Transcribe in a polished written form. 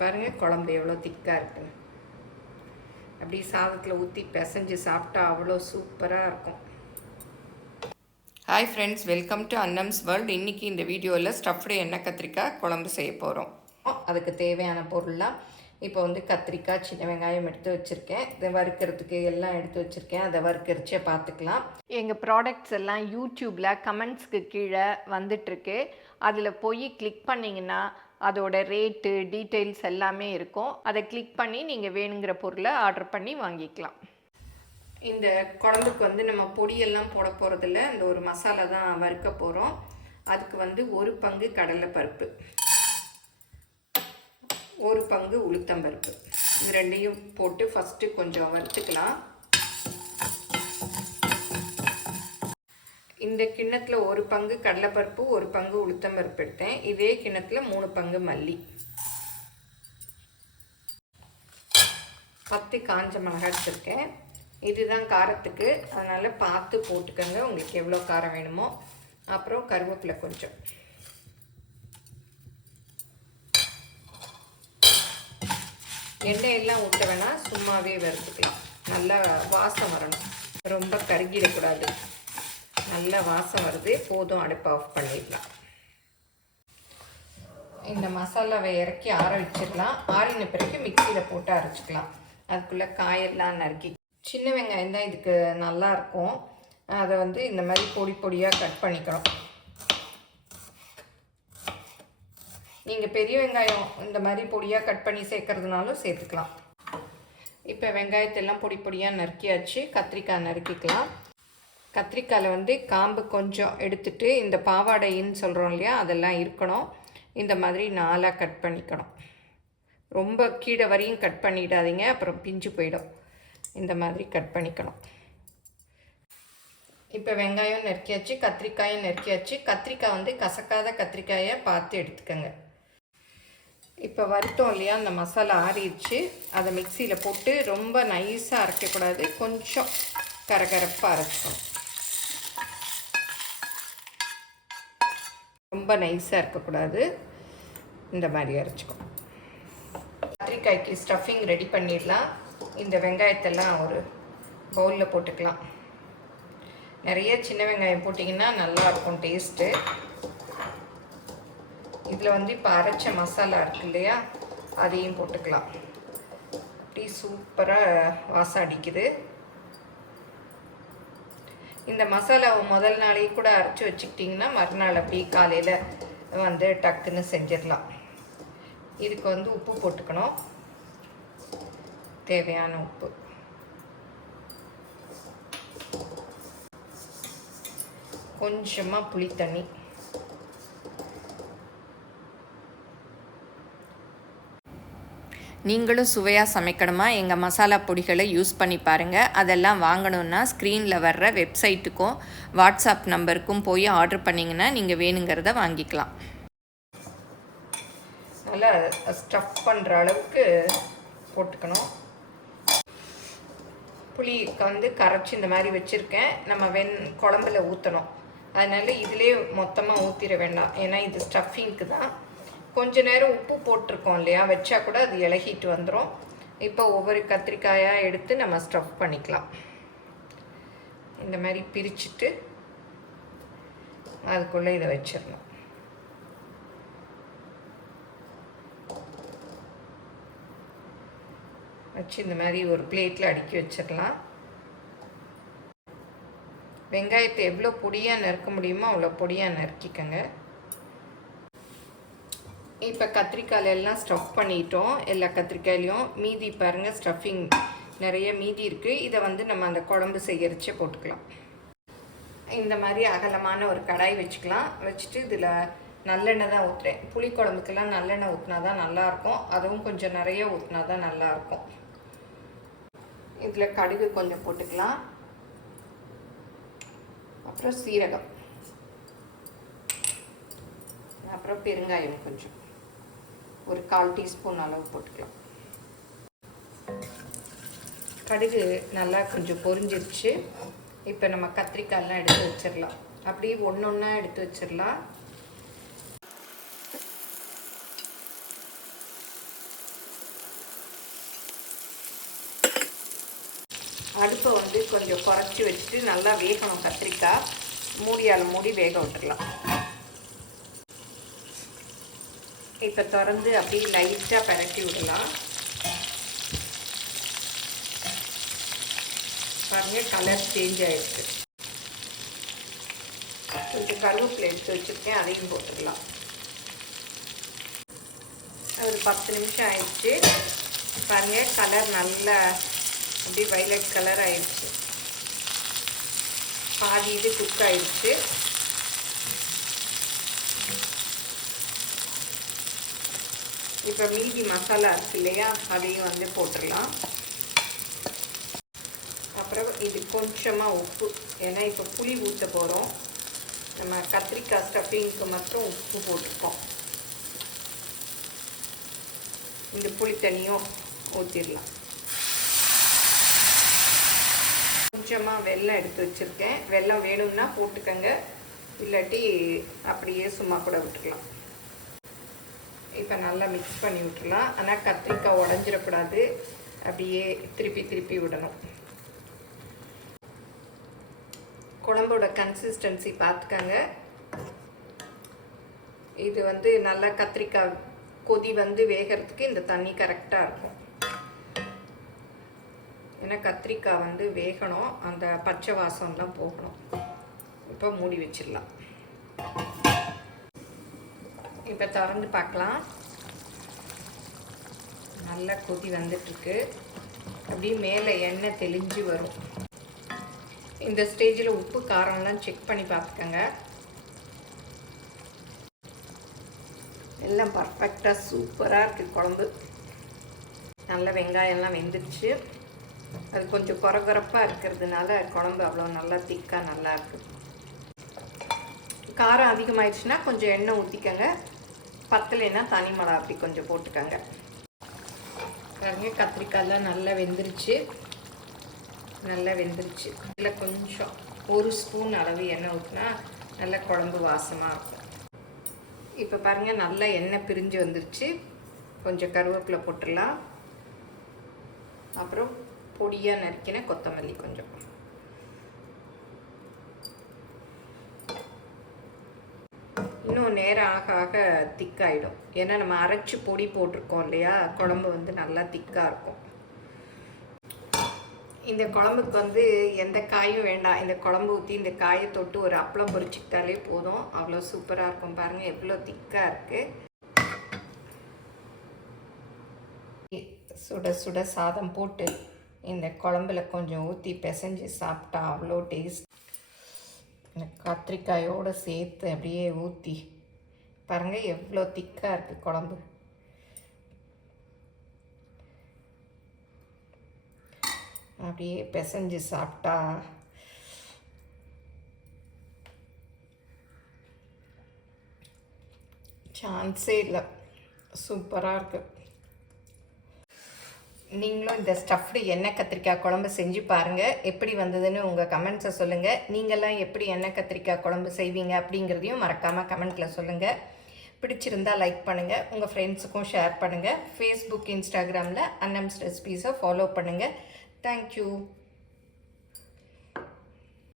பாருங்கள் குழம்பு எவ்வளோ திக்காக இருக்குன்னு. அப்படி சாதத்தில் ஊற்றி பிசைஞ்சு சாப்பிட்டா அவ்வளோ சூப்பராக இருக்கும். Hi friends, welcome to Annam's world. இன்றைக்கி இந்த வீடியோவில் ஸ்டஃப்டு எண்ணெய் கத்திரிக்காய் குழம்பு செய்ய போகிறோம். அதுக்கு தேவையான பொருள்லாம் இப்போ கத்திரிக்காய், சின்ன வெங்காயம் எடுத்து வச்சுருக்கேன். இதை வறுக்கிறதுக்கு எல்லாம் எடுத்து வச்சுருக்கேன். அதை வறுக்கிறச்சே பார்த்துக்கலாம். எங்கள் ப்ராடக்ட்ஸ் எல்லாம் யூடியூப்பில் கமெண்ட்ஸ்க்கு கீழே வந்துட்டுருக்கு. அதில் போய் கிளிக் பண்ணிங்கன்னா அதோட ரேட்டு, டீட்டெயில்ஸ் எல்லாமே இருக்கும். அதை கிளிக் பண்ணி நீங்கள் வேணுங்கிற பொருளை ஆர்டர் பண்ணி வாங்கிக்கலாம். இந்த குழம்புக்கு நம்ம பொடியெல்லாம் போட போகிறதில்ல. இந்த ஒரு மசாலா தான் வறுக்க போகிறோம். அதுக்கு 1 பங்கு கடலைப்பருப்பு, 1 பங்கு உளுத்தம்பருப்பு, இது ரெண்டையும் போட்டு ஃபஸ்ட்டு கொஞ்சம் வறுத்துக்கலாம். இந்த கிண்ணத்தில் 1 பங்கு கடலைப்பருப்பு, 1 பங்கு உளுத்தம்பருப்பு எடுத்தேன். இதே கிண்ணத்தில் 3 பங்கு மல்லி, 10 காஞ்ச மிளகாய் எடுத்துருக்கேன். இதுதான் காரத்துக்கு, அதனால் பார்த்து போட்டுக்கோங்க உங்களுக்கு எவ்வளோ காரம் வேணுமோ. அப்புறம் கருவேப்பிலை கொஞ்சம். எண்ணெயெல்லாம் ஊற்ற வேணாம், சும்மாவே வறுத்துக்கலாம். நல்லா வாசம் வரணும், ரொம்ப கருகிடக்கூடாது. நல்ல வாசம் வருது, போதும். அடுப்பு ஆஃப் பண்ணிடலாம். இந்த மசாலாவை இறக்கி ஆற வச்சிடலாம். ஆறின பிறகு மிக்சியில் போட்டு அரைச்சிக்கலாம். அதுக்குள்ளே காயெல்லாம் நறுக்கி, சின்ன வெங்காயம் தான் இதுக்கு நல்லாயிருக்கும். அதை இந்த மாதிரி பொடி பொடியாக கட் பண்ணிக்கணும். நீங்கள் பெரிய வெங்காயம் இந்த மாதிரி பொடியாக கட் பண்ணி சேர்க்கறதுனாலும் சேர்த்துக்கலாம். இப்போ வெங்காயத்தெல்லாம் பொடி பொடியாக நறுக்கியாச்சு. கத்திரிக்காய் நறுக்கிக்கலாம். கத்திரிக்காயில் காம்பு கொஞ்சம் எடுத்துட்டு, இந்த பாவாடைன்னு சொல்கிறோம் இல்லையா, அதெல்லாம் இருக்கணும். இந்த மாதிரி 4ஆக கட் பண்ணிக்கணும். ரொம்ப கீழே வரையும் கட் பண்ணிடாதீங்க, அப்புறம் பிஞ்சு போயிடும். இந்த மாதிரி கட் பண்ணிக்கணும். இப்போ வெங்காயம் நறுக்கியாச்சு, கத்திரிக்காயும் நறுக்கியாச்சு. கத்திரிக்காய் கசக்காத கத்திரிக்காயை பார்த்து எடுத்துக்கோங்க. இப்போ வறுத்தோம் இல்லையா, அந்த மசாலா ஆறிடுச்சு. அதை மிக்சியில் போட்டு ரொம்ப நைஸாக அரைக்கக்கூடாது, கொஞ்சம் கரகரப்பாக அரைச்சிக்கணும். ரொம்ப நைஸாக இருக்கக்கூடாது, இந்த மாதிரி அரைச்சிக்கணும். கத்திரிக்காய்க்கு ஸ்டஃபிங் ரெடி பண்ணிடலாம். இந்த வெங்காயத்தெல்லாம் ஒரு பவுலில் போட்டுக்கலாம். நிறைய சின்ன வெங்காயம் போட்டிங்கன்னா நல்லாயிருக்கும் டேஸ்ட்டு. இதில் இப்போ அரைச்ச மசாலா இருக்கு இல்லையா, அதையும் போட்டுக்கலாம். அப்படி சூப்பராக வாசம் அடிக்குது. இந்த மசாலாவை முதல் நாளைக்கு கூட அரைச்சி வச்சுக்கிட்டிங்கன்னா மறுநாள் அப்படி காலையில் டக்குன்னு செஞ்சிடலாம். இதுக்கு உப்பு போட்டுக்கணும், தேவையான உப்பு. கொஞ்சமாக புளி தண்ணி. நீங்களும் சுவையாக சமைக்கணுமா, எங்கள் மசாலா பொடிகளை யூஸ் பண்ணி பாருங்கள். அதெல்லாம் வாங்கணுன்னா ஸ்க்ரீனில் வர்ற வெப்சைட்டுக்கும் வாட்ஸ்அப் நம்பருக்கும் போய் ஆர்டர் பண்ணிங்கன்னா நீங்கள் வேணுங்கிறத வாங்கிக்கலாம். நல்லா ஸ்டஃப் பண்ணுற அளவுக்கு போட்டுக்கணும். புளி கரைச்சி இந்த மாதிரி வச்சுருக்கேன். நம்ம குழம்புல ஊற்றணும். அதனால் இதிலே மொத்தமாக ஊற்றிட வேண்டாம், ஏன்னா இது ஸ்டஃபிங்க்கு தான். கொஞ்ச நேரம் உப்பு போட்டிருக்கோம் இல்லையா, வச்சா கூட அது இலகிட்டு வந்துடும். இப்போ ஒவ்வொரு கத்திரிக்காயாக எடுத்து நம்ம ஸ்டஃப் பண்ணிக்கலாம். இந்த மாதிரி பிரிச்சுட்டு அதுக்குள்ளே இதை வச்சிடணும். வச்சு இந்த மாதிரி ஒரு பிளேட்டில் அடுக்கி வச்சிடலாம். வெங்காயத்தை எவ்வளோ பொடியாக நறுக்க முடியுமோ அவ்வளோ பொடியாக நறுக்கிக்கங்க. இப்போ கத்திரிக்காயில் எல்லாம் ஸ்டஃப் பண்ணிட்டோம். எல்லா கத்திரிக்காயிலையும் மீதி பாருங்கள், ஸ்டஃபிங் நிறைய மீதி இருக்குது. இதை நம்ம அந்த குழம்பு செய்யறச்சே போட்டுக்கலாம். இந்த மாதிரி அகலமான ஒரு கடாய் வச்சுக்கலாம். வச்சுட்டு இதில் நல்லெண்ணெய் தான் ஊற்றுறேன். புளி குழம்புக்கெல்லாம் நல்லெண்ணெய் ஊற்றினா தான் நல்லாயிருக்கும். அதுவும் கொஞ்சம் நிறைய ஊற்றினா தான் நல்லாயிருக்கும். இதில் கடுகு கொஞ்சம் போட்டுக்கலாம். அப்புறம் சீரகம், அப்புறம் பெருங்காயம் கொஞ்சம், ஒரு 1/4 டீஸ்பூன் அளவு போட்டுக்கலாம். கடுகு நல்லா கொஞ்சம் பொரிஞ்சிருச்சு. இப்போ நம்ம கத்திரிக்காயெல்லாம் எடுத்து வச்சிடலாம். அப்படியே ஒன்று ஒன்றா எடுத்து வச்சிடலாம். அடுப்பை வந்து கொஞ்சம் குறைச்சி வச்சுட்டு நல்லா வேகணும் கத்திரிக்காய். மூடியால் மூடி வேக விட்டுடலாம். இப்போ திறந்து அப்படியே லைட்டாக பரட்டி விடலாம். பாருங்கள், கலர் சேஞ்ச் ஆகிருக்கு. கொஞ்சம் கருவேப்பிலை எடுத்து வச்சுருக்கேன், அதையும் போட்டுக்கலாம். ஒரு 10 நிமிஷம் ஆயிடுச்சு. பாருங்கள், கலர் நல்லா அப்படியே வைலட் கலர் ஆயிடுச்சு. பாதி இது குக் ஆயிடுச்சு. இப்போ மீதி மசாலா இருக்கு இல்லையா, அதையும் வந்து போட்டுடலாம். அப்புறம் இது கொஞ்சமாக உப்பு, ஏன்னா இப்போ புளி ஊற்ற போகிறோம். நம்ம கத்திரிக்காய் ஸ்டஃபிங்க்கு மட்டும் உப்பு போட்டிருக்கோம். இந்த புளி தண்ணியும் ஊற்றிடலாம். கொஞ்சமாக வெல்லம் எடுத்து வச்சுருக்கேன். வெல்லம் வேணும்னா போட்டுக்கங்க, இல்லாட்டி அப்படியே சும்மா கூட விட்டுக்கலாம். இப்போ நல்லா மிக்ஸ் பண்ணி விட்டுலாம். ஆனால் கத்திரிக்காய் உடஞ்சிடக்கூடாது, அப்படியே திருப்பி திருப்பி விடணும். குழம்போட கன்சிஸ்டன்சி பார்த்துக்கங்க. இது வந்து நல்லா கத்திரிக்காய் கொதி வந்து வேகிறதுக்கு இந்த தண்ணி கரெக்டாக இருக்கும். ஏன்னா கத்திரிக்காய் வந்து வேகணும், அந்த பச்சை வாசம்லாம் போகணும். இப்போ மூடி வச்சிடலாம். இப்போ திறந்து பார்க்கலாம். நல்லா கொதி வந்துட்டுருக்கு. அப்படியே மேலே எண்ணெய் தெளிஞ்சு வரும். இந்த ஸ்டேஜில் உப்பு காரம்லாம் செக் பண்ணி பார்த்துக்கங்க. எல்லாம் பர்ஃபெக்டாக சூப்பராக இருக்குது குழம்பு. நல்ல வெங்காயம்லாம் வெந்துடுச்சு. அது கொஞ்சம் கொரகொரப்பாக இருக்கிறதுனால குழம்பு அவ்வளோ நல்லா திக்காக நல்லா இருக்குது. காரம் அதிகமாகிடுச்சுன்னா கொஞ்சம் எண்ணெய் ஊற்றிக்கங்க, பத்தலைன்னா தனி மிளகா அப்படி கொஞ்சம் போட்டுக்கங்க. பாருங்க, கத்திரிக்காயெல்லாம் நல்லா வெந்துருச்சு. இதில் கொஞ்சம் 1 ஸ்பூன் அளவு எண்ணெய் ஊற்றினா நல்ல குழம்பு வாசமாக இருக்கும். இப்போ பாருங்கள், நல்லா எண்ணெய் பிரிஞ்சு வந்துருச்சு. கொஞ்சம் கருவேப்பிலை போட்டுடலாம். அப்புறம் பொடியாக நறுக்கின கொத்தமல்லி கொஞ்சம். இன்னும் நேரம் ஆக ஆக திக்காயிடும். ஏன்னா நம்ம அரைச்சி பொடி போட்டிருக்கோம் இல்லையா, குழம்பு வந்து நல்லா திக்காக இருக்கும். இந்த குழம்புக்கு வந்து எந்த காயும் வேண்டாம். இந்த குழம்பு ஊற்றி இந்த காயை தொட்டு ஒரு அப்பளம் பொரிச்சுக்கிட்டாலே போதும், அவ்வளோ சூப்பராக இருக்கும். பாருங்கள் எவ்வளோ திக்காக இருக்குது. சுட சுட சாதம் போட்டு இந்த குழம்புல கொஞ்சம் ஊற்றி பிசைஞ்சு சாப்பிட்டா அவ்வளோ டேஸ்ட். இந்த கத்திரிக்காயோடு சேர்த்து அப்படியே ஊற்றி பாருங்கள் எவ்வளோ திக்காக இருக்குது குழம்பு. அப்படியே பிசைஞ்சு சாப்பிட்டா சான்ஸே இல்லை, சூப்பராக இருக்குது. நீங்களும் இந்த ஸ்டஃப்டு எண்ணெய் கத்திரிக்காய் குழம்பு செஞ்சு பாருங்கள். எப்படி வந்ததுன்னு உங்கள் கமெண்ட்ஸை சொல்லுங்கள். நீங்கள்லாம் எப்படி எண்ணெய் கத்திரிக்காய் குழம்பு செய்வீங்க அப்படிங்கிறதையும் மறக்காமல் கமெண்ட்டில் சொல்லுங்கள். பிடிச்சிருந்தால் லைக் பண்ணுங்கள், உங்கள் ஃப்ரெண்ட்ஸுக்கும் ஷேர் பண்ணுங்கள். ஃபேஸ்புக், இன்ஸ்டாகிராமில் அன்னம்ஸ் ரெசிபீஸை ஃபாலோ பண்ணுங்கள். தேங்க்யூ.